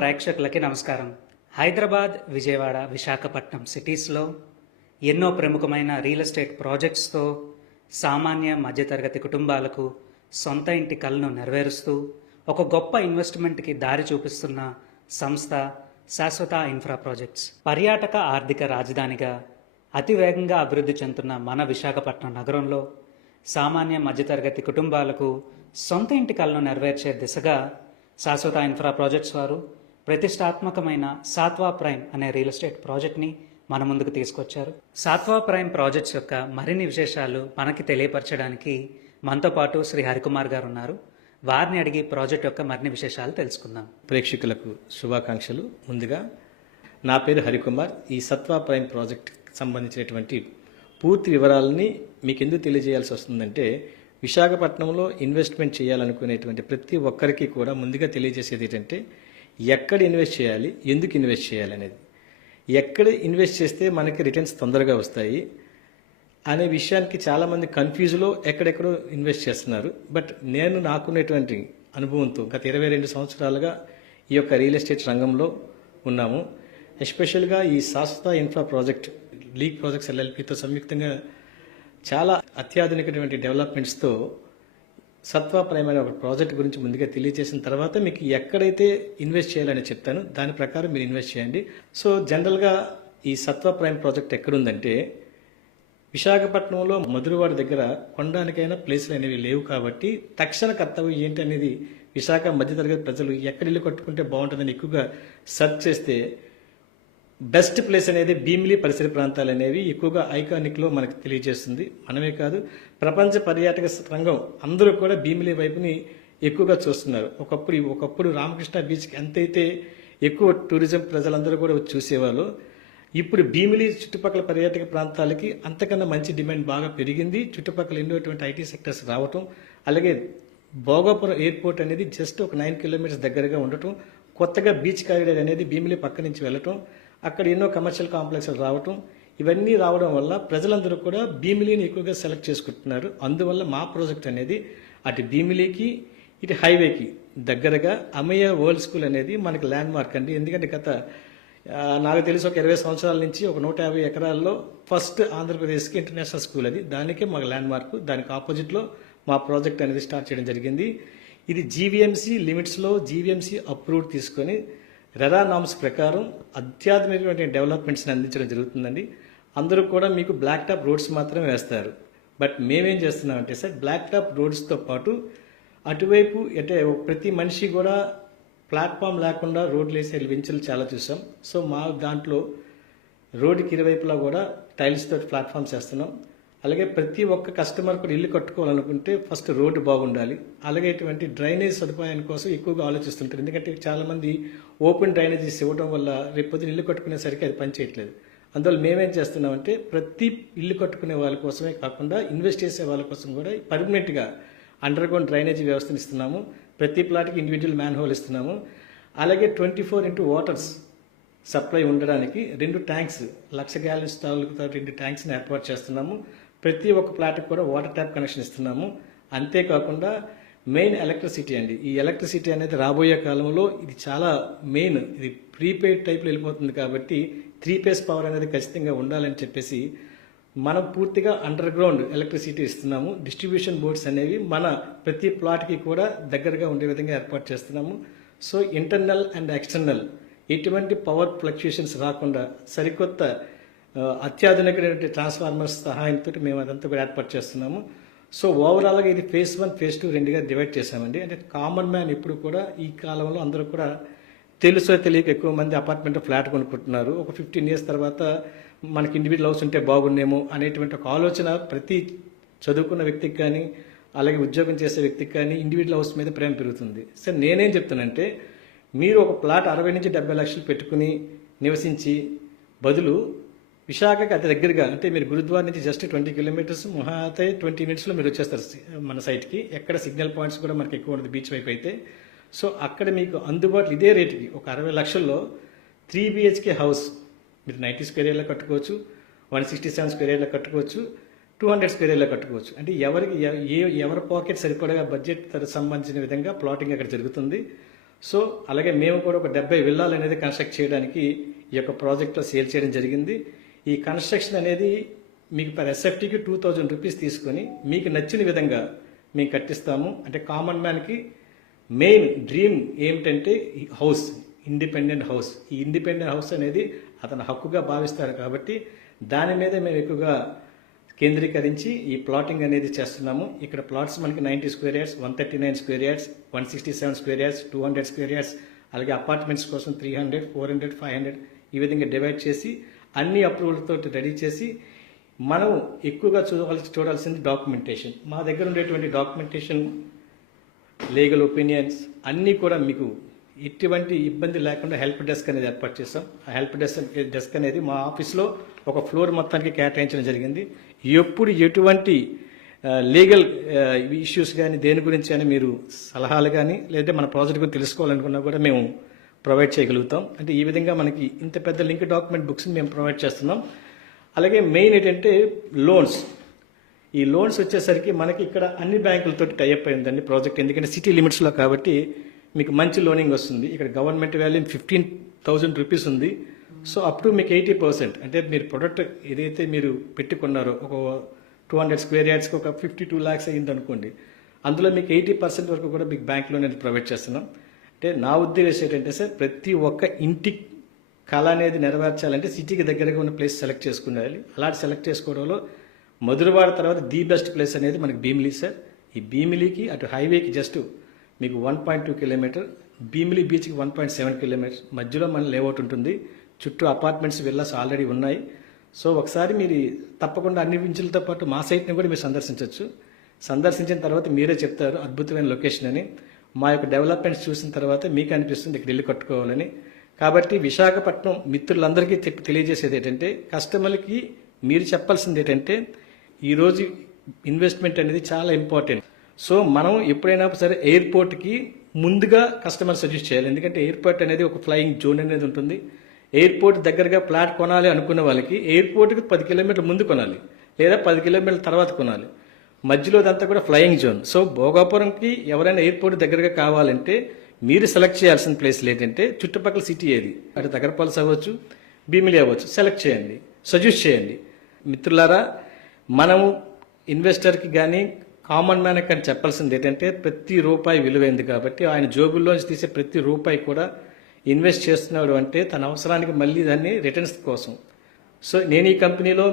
ప్రేక్షకులకి నమస్కారం. హైదరాబాద్, విజయవాడ, విశాఖపట్నం సిటీస్లో ఎన్నో ప్రముఖమైన రియల్ ఎస్టేట్ ప్రాజెక్ట్స్తో సామాన్య మధ్యతరగతి కుటుంబాలకు సొంత ఇంటి కలను నెరవేరుస్తూ ఒక గొప్ప ఇన్వెస్ట్మెంట్కి దారి చూపిస్తున్న సంస్థ శాశ్వత ఇన్ఫ్రా ప్రాజెక్ట్స్. పర్యాటక ఆర్థిక రాజధానిగా అతి వేగంగా అభివృద్ధి చెందుతున్న మన విశాఖపట్నం నగరంలో సామాన్య మధ్యతరగతి కుటుంబాలకు సొంత ఇంటి కలను నెరవేర్చే దిశగా శాశ్వత ఇన్ఫ్రా ప్రాజెక్ట్స్ వారు ప్రతిష్టాత్మకమైన సాత్వా ప్రైమ్ అనే రియల్ ఎస్టేట్ ప్రాజెక్ట్ని మన ముందుకు తీసుకొచ్చారు. సాత్వా ప్రైమ్ ప్రాజెక్ట్స్ యొక్క మరిన్ని విశేషాలు మనకి తెలియపరచడానికి మనతో పాటు శ్రీ హరికుమార్ గారు ఉన్నారు. వారిని అడిగి ప్రాజెక్ట్ యొక్క మరిన్ని విశేషాలు తెలుసుకుందాం. ప్రేక్షకులకు శుభాకాంక్షలు. ముందుగా నా పేరు హరికుమార్. ఈ సత్వా ప్రైమ్ ప్రాజెక్ట్ సంబంధించినటువంటి పూర్తి వివరాలని మీకు ఎందుకు తెలియజేయాల్సి వస్తుందంటే, విశాఖపట్నంలో ఇన్వెస్ట్మెంట్ చేయాలనుకునేటువంటి ప్రతి ఒక్కరికి కూడా ముందుగా తెలియజేసేది ఏంటంటే, ఎక్కడ ఇన్వెస్ట్ చేయాలి, ఎందుకు ఇన్వెస్ట్ చేయాలి అనేది, ఎక్కడ ఇన్వెస్ట్ చేస్తే మనకి రిటర్న్స్ తొందరగా వస్తాయి అనే విషయానికి చాలామంది కన్ఫ్యూజ్లో ఎక్కడెక్కడో ఇన్వెస్ట్ చేస్తున్నారు. బట్ నేను నాకున్నటువంటి అనుభవంతో గత 22 సంవత్సరాలుగా ఈ యొక్క రియల్ ఎస్టేట్ రంగంలో ఉన్నాము. ఎస్పెషల్గా ఈ శాశ్వత ఇన్ఫ్రా ప్రాజెక్ట్ లీగ్ ప్రాజెక్ట్స్ ఎల్ఎల్పితో సంయుక్తంగా చాలా అత్యాధునికటువంటి డెవలప్మెంట్స్తో సత్వా ప్రైమ్ అనే ఒక ప్రాజెక్ట్ గురించి ముందుగా తెలియజేసిన తర్వాత మీకు ఎక్కడైతే ఇన్వెస్ట్ చేయాలని చెప్తాను, దాని ప్రకారం మీరు ఇన్వెస్ట్ చేయండి. సో జనరల్గా ఈ సత్వా ప్రైమ్ ప్రాజెక్ట్ ఎక్కడుందంటే, విశాఖపట్నంలో మధురవాడ దగ్గర కొనడానికైనా ప్లేసులు అనేవి లేవు. కాబట్టి తక్షణ కర్తవ్యం ఏంటి అనేది విశాఖ మధ్యతరగతి ప్రజలు ఎక్కడ ఇల్లు కట్టుకుంటే బాగుంటుందని ఎక్కువగా సెర్చ్ చేస్తే బెస్ట్ ప్లేస్ అనేది భీమిలి పరిసర ప్రాంతాలు అనేవి ఎక్కువగా ఐకానిక్లో మనకు తెలియజేస్తుంది. మనమే కాదు, ప్రపంచ పర్యాటక రంగం అందరూ కూడా భీమిలి వైపుని ఎక్కువగా చూస్తున్నారు. ఒకప్పుడు రామకృష్ణ బీచ్కి ఎంతైతే ఎక్కువ టూరిజం ప్రజలందరూ కూడా వచ్చి చూసేవాళ్ళు, ఇప్పుడు భీమిలి చుట్టుపక్కల పర్యాటక ప్రాంతాలకి అంతకన్నా మంచి డిమాండ్ బాగా పెరిగింది. చుట్టుపక్కల ఎన్నోటువంటి ఐటీ సెక్టర్స్ రావటం, అలాగే భోగాపురం ఎయిర్పోర్ట్ అనేది జస్ట్ ఒక 9 కిలోమీటర్స్ దగ్గరగా ఉండటం, కొత్తగా బీచ్ కారిడార్ అనేది భీమిలి పక్క నుంచి వెళ్ళటం, అక్కడ ఎన్నో కమర్షియల్ కాంప్లెక్స్లు రావటం, ఇవన్నీ రావడం వల్ల ప్రజలందరూ కూడా భీమిలిని ఎక్కువగా సెలెక్ట్ చేసుకుంటున్నారు. అందువల్ల మా ప్రాజెక్ట్ అనేది అటు భీమిలికి ఇటు హైవేకి దగ్గరగా అమయ్య వరల్డ్ స్కూల్ అనేది మనకి ల్యాండ్ మార్క్ అండి. ఎందుకంటే నాకు తెలిసి ఒక 20 సంవత్సరాల నుంచి ఒక 150 ఎకరాల్లో ఫస్ట్ ఆంధ్రప్రదేశ్కి ఇంటర్నేషనల్ స్కూల్ అది. దానికే మాకు ల్యాండ్ మార్క్. దానికి ఆపోజిట్లో మా ప్రాజెక్ట్ అనేది స్టార్ట్ చేయడం జరిగింది. ఇది జీవీఎంసీ లిమిట్స్లో జీవీఎంసీ అప్రూవ్ తీసుకొని రెరా నామ్స్ ప్రకారం అత్యాధునికమైన డెవలప్మెంట్స్ని అందించడం జరుగుతుందండి. అందరూ కూడా మీకు బ్లాక్ టాప్ రోడ్స్ మాత్రమే వేస్తారు. బట్ మేమేం చేస్తున్నామంటే సార్, బ్లాక్ టాప్ రోడ్స్తో పాటు అటువైపు అంటే ప్రతి మనిషి కూడా ప్లాట్ఫామ్ లేకుండా రోడ్లు వేసే వెంచులు చాలా చూసాం. సో మా దాంట్లో రోడ్డుకి ఇరువైపులా కూడా టైల్స్ తోటి ప్లాట్ఫామ్స్ వేస్తున్నాం. అలాగే ప్రతి ఒక్క కస్టమర్ కూడా ఇల్లు కట్టుకోవాలనుకుంటే ఫస్ట్ రోడ్డు బాగుండాలి. అలాగే ఇటువంటి డ్రైనేజ్ సదుపాయాన్ని కోసం ఎక్కువగా ఆలోచిస్తుంటారు. ఎందుకంటే చాలామంది ఓపెన్ డ్రైనేజెస్ ఇవ్వడం వల్ల రేపొద్దున ఇల్లు కట్టుకునేసరికి అది పనిచేయట్లేదు. అందువల్ల మేమేం చేస్తున్నామంటే, ప్రతి ఇల్లు కట్టుకునే వాళ్ళ కోసమే కాకుండా ఇన్వెస్ట్ చేసే వాళ్ళ కోసం కూడా పర్మనెంట్గా అండర్ గ్రౌండ్ డ్రైనేజీ వ్యవస్థను ఇస్తున్నాము. ప్రతి ప్లాట్కి ఇండివిజువల్ మ్యాన్ హోల్ ఇస్తున్నాము. అలాగే 24x వాటర్స్ సప్లై ఉండడానికి 2 ట్యాంక్స్ 1,00,000 గ్యాలన్స్ తాలూకుతో 2 ట్యాంక్స్ని ఏర్పాటు చేస్తున్నాము. ప్రతి ఒక్క ప్లాట్కి కూడా వాటర్ ట్యాప్ కనెక్షన్ ఇస్తున్నాము. అంతేకాకుండా మెయిన్ ఎలక్ట్రిసిటీ అండి. ఈ ఎలక్ట్రిసిటీ అనేది రాబోయే కాలంలో ఇది చాలా మెయిన్, ఇది ప్రీపెయిడ్ టైప్లో వెళ్ళిపోతుంది. కాబట్టి 3 ఫేజ్ పవర్ అనేది ఖచ్చితంగా ఉండాలని చెప్పేసి మనం పూర్తిగా అండర్ గ్రౌండ్ ఎలక్ట్రిసిటీ ఇస్తున్నాము. డిస్ట్రిబ్యూషన్ బోర్డ్స్ అనేవి మన ప్రతి ప్లాట్కి కూడా దగ్గరగా ఉండే విధంగా ఏర్పాటు చేస్తున్నాము. సో ఇంటర్నల్ అండ్ ఎక్స్టర్నల్ ఎటువంటి పవర్ ఫ్లక్చుయేషన్స్ రాకుండా సరికొత్త అత్యాధునికమైన ట్రాన్స్ఫార్మర్స్ సహాయంతో మేము అదంతా కూడా ఏర్పాటు చేస్తున్నాము. సో ఓవరాల్గా ఇది ఫేజ్ 1, ఫేజ్ 2 రెండుగా డివైడ్ చేశామండి. అంటే కామన్ మ్యాన్ ఇప్పుడు కూడా ఈ కాలంలో అందరూ కూడా తెలుసో తెలియక ఎక్కువ మంది అపార్ట్మెంట్ ఫ్లాట్ కొనుక్కుంటున్నారు. ఒక 15 ఇయర్స్ తర్వాత మనకి ఇండివిజువల్ హౌస్ ఉంటే బాగుండేమో అనేటువంటి ఒక ఆలోచన ప్రతి చదువుకున్న వ్యక్తికి కానీ, అలాగే ఉద్యోగం చేసే వ్యక్తికి కానీ ఇండివిజువల్ హౌస్ మీద ప్రేమ పెరుగుతుంది. సార్ నేనేం చెప్తానంటే, మీరు ఒక ప్లాట్ 60 నుంచి 70 లక్షలు పెట్టుకుని నివసించి బదులు విశాఖకి అతి దగ్గరగా, అంటే మీరు గురుద్వార నుంచి జస్ట్ 20 కిలోమీటర్స్ మహా అయితే 20 మినిట్స్లో మీరు వచ్చేస్తారు మన సైట్కి. ఎక్కడ సిగ్నల్ పాయింట్స్ కూడా మనకి ఎక్కువ ఉండదు బీచ్ వైపు అయితే. సో అక్కడ మీకు అందుబాటులో ఇదే రేటుకి ఒక 60 లక్షల్లో 3 BHK హౌస్ మీరు 90 స్క్వేర్ ఏరియాలో కట్టుకోవచ్చు, 167 స్క్వేర్ ఏరియాలో కట్టుకోవచ్చు, 200 స్క్వేర్ ఏరియాలో కట్టుకోవచ్చు. అంటే ఎవరి పాకెట్ సరిపడగా బడ్జెట్ సంబంధించిన విధంగా ప్లాటింగ్ అక్కడ జరుగుతుంది. సో అలాగే మేము కూడా ఒక 70 విల్లాలు అనేది కన్స్ట్రక్ట్ చేయడానికి ఈ యొక్క ప్రాజెక్ట్లో సేల్ చేయడం జరిగింది. ఈ కన్స్ట్రక్షన్ అనేది మీకు పర్ ఎస్ఎఫ్టీకి 2000 రూపీస్ తీసుకొని మీకు నచ్చిన విధంగా మేము కట్టిస్తాము. అంటే కామన్ మ్యాన్కి మెయిన్ డ్రీమ్ ఏమిటంటే హౌస్, ఇండిపెండెంట్ హౌస్. ఈ ఇండిపెండెంట్ హౌస్ అనేది అతను హక్కుగా భావిస్తారు కాబట్టి దాని మీద మేము ఎక్కువగా కేంద్రీకరించి ఈ ప్లాటింగ్ అనేది చేస్తున్నాము. ఇక్కడ ప్లాట్స్ మనకి 90 square yards, 139 square yards, 167 square yards, 200 square yards, అలాగే అపార్ట్మెంట్స్ కోసం 300, 400, 500 ఈ విధంగా డివైడ్ చేసి అన్ని అప్రూవల్ తోటి రెడీ చేసి మనం ఎక్కువగా చూడాల్సింది డాక్యుమెంటేషన్. మా దగ్గర ఉండేటువంటి డాక్యుమెంటేషన్, లీగల్ ఒపీనియన్స్ అన్నీ కూడా మీకు ఎటువంటి ఇబ్బంది లేకుండా హెల్ప్ డెస్క్ అనేది ఏర్పాటు చేస్తాం. ఆ హెల్ప్ డెస్క్ అనేది మా ఆఫీస్లో ఒక ఫ్లోర్ మొత్తానికి కేటాయించడం జరిగింది. ఎప్పుడు ఎటువంటి లీగల్ ఇష్యూస్ కానీ దేని గురించి కానీ మీరు సలహాలు కానీ లేదంటే మన ప్రాజెక్ట్ గురించి తెలుసుకోవాలనుకున్నా కూడా మేము ప్రొవైడ్ చేయగలుగుతాం. అంటే ఈ విధంగా మనకి ఇంత పెద్ద లింక్ డాక్యుమెంట్ బుక్స్ని మేము ప్రొవైడ్ చేస్తున్నాం. అలాగే మెయిన్ ఏంటంటే లోన్స్. ఈ లోన్స్ వచ్చేసరికి మనకి ఇక్కడ అన్ని బ్యాంకులతో టైఅప్ అయిందండి ప్రాజెక్ట్. ఎందుకంటే సిటీ లిమిట్స్లో కాబట్టి మీకు మంచి లోనింగ్ వస్తుంది. ఇక్కడ గవర్నమెంట్ వాల్యూ 15,000 రూపీస్ ఉంది. సో అప్ టు మీకు 80%, అంటే మీరు ప్రొడక్ట్ ఏదైతే మీరు పెట్టుకున్నారో ఒక 200 స్క్వేర్ యార్డ్స్కి ఒక 52 lakhs అయ్యింది అనుకోండి, అందులో మీకు 80% వరకు కూడా మీకు బ్యాంక్ లోన్ అనేది ప్రొవైడ్ చేస్తున్నాం. అంటే నా ఉద్దేశం ఏంటంటే సార్, ప్రతి ఒక్క ఇంటి కళ అనేది నెరవేర్చాలంటే సిటీకి దగ్గరగా ఉన్న ప్లేస్ సెలెక్ట్ చేసుకునేయాలి. అలాంటి సెలెక్ట్ చేసుకోవడంలో మధురవాడ తర్వాత ది బెస్ట్ ప్లేస్ అనేది మనకి భీమిలీ సార్. ఈ భీమిలీకి అటు హైవేకి జస్ట్ మీకు 1.2 కిలోమీటర్, భీమిలీ బీచ్కి 1.7 కిలోమీటర్స్ మధ్యలో మన లేఅవుట్ ఉంటుంది. చుట్టూ అపార్ట్మెంట్స్, విల్లాస్ ఆల్రెడీ ఉన్నాయి. సో ఒకసారి మీరు తప్పకుండా అన్ని వించులతో పాటు మా సైట్ని కూడా మీరు సందర్శించవచ్చు. సందర్శించిన తర్వాత మీరే చెప్తారు అద్భుతమైన లొకేషన్ అని. మా యొక్క డెవలప్మెంట్స్ చూసిన తర్వాత మీకు అనిపిస్తుంది ఇక్కడ ఇల్లు కట్టుకోవాలని. కాబట్టి విశాఖపట్నం మిత్రులందరికీ తెలియజేసేది ఏంటంటే, కస్టమర్లకి మీరు చెప్పాల్సింది ఏంటంటే, ఈరోజు ఇన్వెస్ట్మెంట్ అనేది చాలా ఇంపార్టెంట్. సో మనం ఎప్పుడైనా సరే ఎయిర్పోర్ట్కి ముందుగా కస్టమర్ సజెస్ట్ చేయాలి. ఎందుకంటే ఎయిర్పోర్ట్ అనేది ఒక ఫ్లయింగ్ జోన్ అనేది ఉంటుంది. ఎయిర్పోర్ట్ దగ్గరగా ప్లాట్ కొనాలి అనుకున్న వాళ్ళకి ఎయిర్పోర్ట్కి 10 కిలోమీటర్ల ముందు కొనాలి, లేదా 10 కిలోమీటర్ల తర్వాత కొనాలి. మధ్యలో అదంతా కూడా ఫ్లయింగ్ జోన్. సో భోగాపురంకి ఎవరైనా ఎయిర్పోర్ట్ దగ్గరగా కావాలంటే మీరు సెలెక్ట్ చేయాల్సిన ప్లేస్లు ఏంటంటే, చుట్టుపక్కల సిటీ ఏది, అటు దగ్గరపాలెం అవ్వచ్చు, భీమిలి అవ్వచ్చు, సెలెక్ట్ చేయండి, సజెస్ట్ చేయండి. మిత్రులారా, మనము ఇన్వెస్టర్కి కానీ కామన్ మ్యాన్కి కానీ చెప్పాల్సింది ఏంటంటే, ప్రతి రూపాయి విలువైంది కాబట్టి ఆయన జోబుల్లోంచి తీసే ప్రతి రూపాయి కూడా ఇన్వెస్ట్ చేస్తున్నాడు అంటే తన అవసరానికి మళ్ళీ దాన్ని రిటర్న్స్ కోసం. సో నేను ఈ కంపెనీలో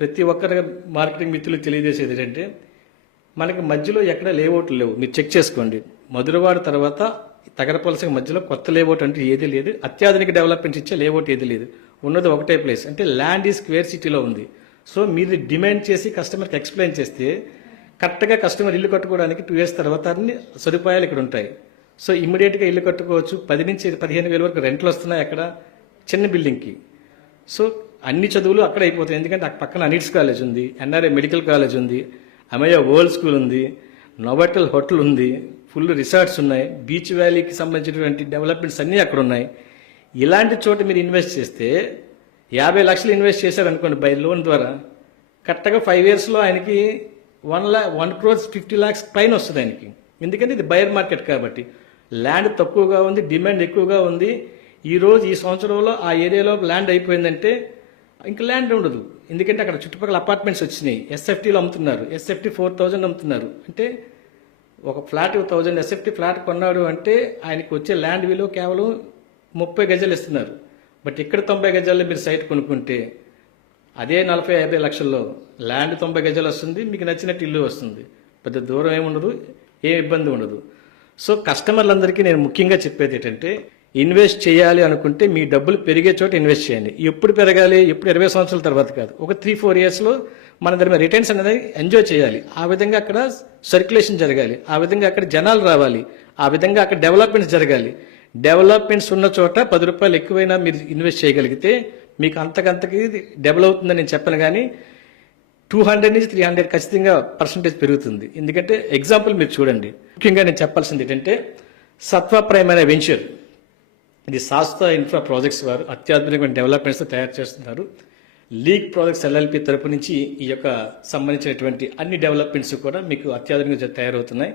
ప్రతి ఒక్కరి మార్కెటింగ్ మిత్రులకు తెలియజేసేది ఏంటంటే, మనకి మధ్యలో ఎక్కడ లేఅవుట్లు లేవు. మీరు చెక్ చేసుకోండి. మధురవాడ తర్వాత తగరపలసకి మధ్యలో కొత్త లేఅవుట్ అంటే ఏదీ లేదు. అత్యాధునిక డెవలప్మెంట్ ఇచ్చే లేఅవుట్ ఏదీ లేదు. ఉన్నది ఒకటే ప్లేస్, అంటే ల్యాండ్ ఈ స్క్వేర్ సిటీలో ఉంది. సో మీరు డిమాండ్ చేసి కస్టమర్కి ఎక్స్ప్లెయిన్ చేస్తే కరెక్ట్గా కస్టమర్ ఇల్లు కట్టుకోవడానికి 2 years తర్వాత అన్ని సదుపాయాలు ఇక్కడ ఉంటాయి. సో ఇమ్మీడియట్గా ఇల్లు కట్టుకోవచ్చు. 10 నుంచి 15,000 వరకు రెంట్లు వస్తున్నాయి అక్కడ చిన్న బిల్డింగ్కి. సో అన్ని చదువులు అక్కడ అయిపోతాయి. ఎందుకంటే అక్కడ పక్కన అనిట్స్ కాలేజ్ ఉంది, ఎన్ఆర్ఐ మెడికల్ కాలేజ్ ఉంది, అమయ్య వరల్డ్ స్కూల్ ఉంది, నోవాటెల్ హోటల్ ఉంది, ఫుల్ రిసార్ట్స్ ఉన్నాయి, బీచ్ వ్యాలీకి సంబంధించినటువంటి డెవలప్మెంట్స్ అన్నీ అక్కడ ఉన్నాయి. ఇలాంటి చోట మీరు ఇన్వెస్ట్ చేస్తే 50 లక్షలు ఇన్వెస్ట్ చేశారనుకోండి బై లోన్ ద్వారా, కరెక్ట్గా 5 yearsలో ఆయనకి 1 crore 50 lakhs పైన వస్తుంది ఆయనకి. ఎందుకంటే ఇది బయర్ మార్కెట్ కాబట్టి ల్యాండ్ తక్కువగా ఉంది, డిమాండ్ ఎక్కువగా ఉంది. ఈరోజు ఈ సంవత్సరంలో ఆ ఏరియాలో ల్యాండ్ అయిపోయిందంటే ఇంకా ల్యాండ్ ఉండదు. ఎందుకంటే అక్కడ చుట్టుపక్కల అపార్ట్మెంట్స్ వచ్చినాయి, ఎస్ఎఫ్టీలో అమ్ముతున్నారు, ఎస్ఎఫ్టీ 4,000 అమ్ముతున్నారు. అంటే ఒక ఫ్లాట్ 1,000 ఎస్ఎఫ్టీ ఫ్లాట్ కొన్నాడు అంటే ఆయనకి వచ్చే ల్యాండ్ విలువ కేవలం 30 గజాలు ఇస్తున్నారు. బట్ ఇక్కడ 90 గజాల్లో మీరు సైట్ కొనుక్కుంటే అదే 40-50 లక్షల్లో ల్యాండ్ 90 గజాలు వస్తుంది, మీకు నచ్చినట్టు ఇల్లు వస్తుంది. పెద్ద దూరం ఏముండదు, ఏ ఇబ్బంది ఉండదు. సో కస్టమర్లందరికీ నేను ముఖ్యంగా చెప్పేది ఏంటంటే, ఇన్వెస్ట్ చేయాలి అనుకుంటే మీ డబ్బులు పెరిగే చోట ఇన్వెస్ట్ చేయండి. ఎప్పుడు పెరగాలి, ఎప్పుడు 20 సంవత్సరాల తర్వాత కాదు, ఒక 3-4 yearsలో మన దగ్గర రిటర్న్స్ అనేది ఎంజాయ్ చేయాలి. ఆ విధంగా అక్కడ సర్క్యులేషన్ జరగాలి, ఆ విధంగా అక్కడ జనాలు రావాలి, ఆ విధంగా అక్కడ డెవలప్మెంట్స్ జరగాలి. డెవలప్మెంట్స్ ఉన్న చోట 10 రూపాయలు ఎక్కువైనా మీరు ఇన్వెస్ట్ చేయగలిగితే మీకు అంతకంతకి డెవలప్ అవుతుందని నేను చెప్పను, కానీ 200 నుంచి 300 ఖచ్చితంగా పర్సంటేజ్ పెరుగుతుంది. ఎందుకంటే ఎగ్జాంపుల్ మీరు చూడండి. ముఖ్యంగా నేను చెప్పాల్సింది ఏంటంటే, సత్వ ప్రైమ్ అనే వెంచర్, ఇది శాస్త్ర ఇన్ఫ్రా ప్రాజెక్ట్స్ వారు అత్యాధునికమైన డెవలప్మెంట్స్ తయారు చేస్తున్నారు. లీగ్ ప్రాజెక్ట్స్ ఎల్ఎల్పి తరపు నుంచి ఈ యొక్క సంబంధించినటువంటి అన్ని డెవలప్మెంట్స్ కూడా మీకు అత్యాధునికంగా తయారవుతున్నాయి.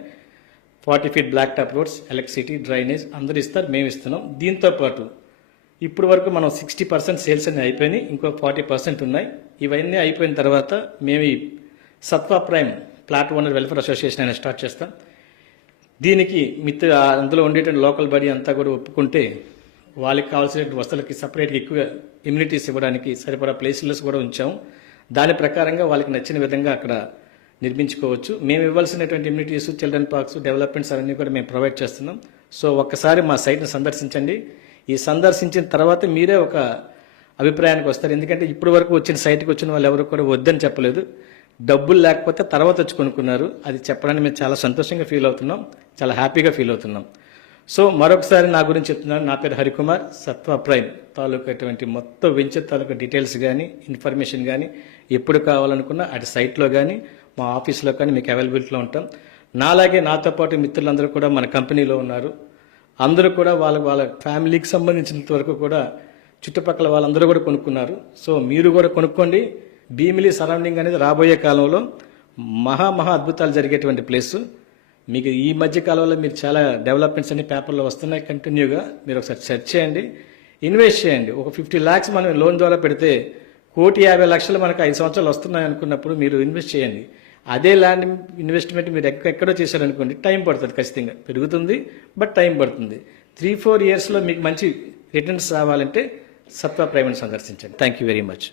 40 feet black top roads, electricity, drainage అందరూ ఇస్తారు, మేము ఇస్తున్నాం. దీంతో పాటు ఇప్పుడు వరకు మనం 60% సేల్స్ అన్ని అయిపోయినాయి, ఇంకో 40% ఉన్నాయి. ఇవన్నీ అయిపోయిన తర్వాత మేము ఈ Satva prime plot owner welfare association అయినా స్టార్ట్ చేస్తాం. దీనికి అందులో ఉండేటువంటి లోకల్ బాడీ అంతా కూడా ఒప్పుకుంటే వాళ్ళకి కావాల్సిన వస్తువులకి సపరేట్గా ఎక్కువ ఇమ్యూనిటీస్ ఇవ్వడానికి సరిపడా ప్లేసెస్ కూడా ఉంచాము. దాని ప్రకారంగా వాళ్ళకి నచ్చిన విధంగా అక్కడ నిర్మించుకోవచ్చు. మేము ఇవ్వాల్సినటువంటి ఇమ్యూనిటీస్, చిల్డ్రన్ పార్క్స్, డెవలప్మెంట్స్ అవన్నీ కూడా మేము ప్రొవైడ్ చేస్తున్నాం. సో ఒక్కసారి మా సైట్ని సందర్శించండి. ఈ సందర్శించిన తర్వాత మీరే ఒక అభిప్రాయానికి వస్తారు. ఎందుకంటే ఇప్పటి వరకు వచ్చిన సైట్కి వచ్చిన వాళ్ళు ఎవరు కూడా వద్దని చెప్పలేదు. డబ్బులు లేకపోతే తర్వాత వచ్చి కొనుక్కున్నారు. అది చెప్పడానికి మేము చాలా సంతోషంగా ఫీల్ అవుతున్నాం, చాలా హ్యాపీగా ఫీల్ అవుతున్నాం. సో మరొకసారి నా గురించి చెప్తున్నాను. నా పేరు హరికుమార్. సత్వా ప్రైమ్ తాలూకా అటువంటి మొత్తం వెంచర్ తాలూకా డీటెయిల్స్ కానీ, ఇన్ఫర్మేషన్ కానీ ఎప్పుడు కావాలనుకున్నా అటు సైట్లో కానీ మా ఆఫీస్లో కానీ మీకు అవైలబిలిటీలో ఉంటాం. నాలాగే నాతో పాటు మిత్రులందరూ కూడా మన కంపెనీలో ఉన్నారు. అందరూ కూడా వాళ్ళ ఫ్యామిలీకి సంబంధించినంత వరకు కూడా చుట్టుపక్కల వాళ్ళందరూ కూడా కొనుక్కున్నారు. సో మీరు కూడా కొనుక్కోండి. భీమిలి సరౌండింగ్ అనేది రాబోయే కాలంలో మహా అద్భుతాలు జరిగేటువంటి ప్లేసు. మీకు ఈ మధ్య కాలంలో మీరు చాలా డెవలప్మెంట్స్ అన్ని పేపర్లో వస్తున్నాయి కంటిన్యూగా. మీరు ఒకసారి సెర్చ్ చేయండి, ఇన్వెస్ట్ చేయండి. ఒక 50 lakhs మనం లోన్ ద్వారా పెడితే 1,50,00,000 మనకు 5 సంవత్సరాలు వస్తున్నాయి అనుకున్నప్పుడు మీరు ఇన్వెస్ట్ చేయండి. అదే ల్యాండ్ ఇన్వెస్ట్మెంట్ మీరు ఎక్కడో చేశారనుకోండి, టైం పడుతుంది, ఖచ్చితంగా పెరుగుతుంది, బట్ టైం పడుతుంది. 3-4 yearsలో మీకు మంచి రిటర్న్స్ రావాలంటే సత్వా ప్రైవేట్ సందర్శించండి. Thank you very much.